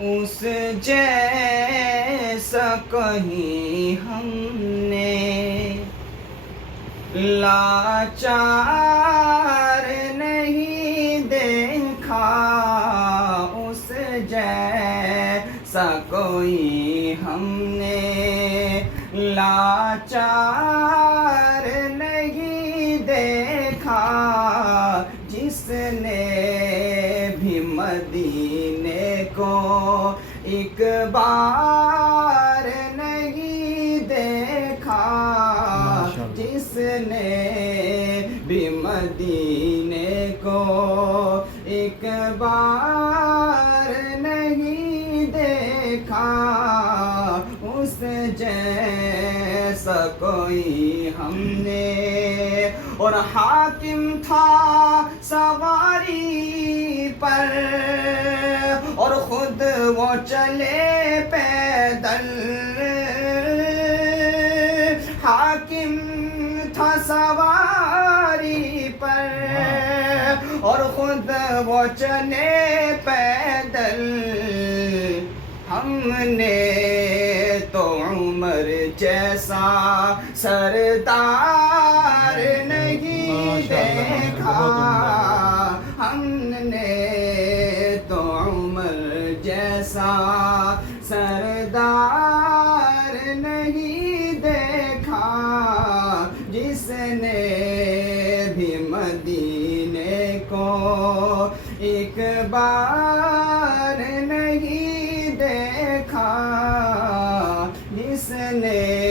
اس جیسا کہیں ہم نے لاچار نہیں دیکھا، اس جیسا کوئی ہم نے لاچار نہیں دیکھا، جس نے بھی مدینے کو ایک بار نہیں دیکھا، جس نے بھی مدینے کو ایک بار نہیں دیکھا، اس جیسا کوئی ہم نے۔ اور حاکم تھا سواری پر اور خود وہ چلے پیدل، حاکم تھا سواری پر اور خود وہ چلے پیدل، ہم نے تو عمر جیسا سردار نہیں دیکھا، ہم نے تو عمر جیسا سردار نہیں دیکھا، جس نے بھی مدینے کو ایک بار نہیں دیکھا، جس نے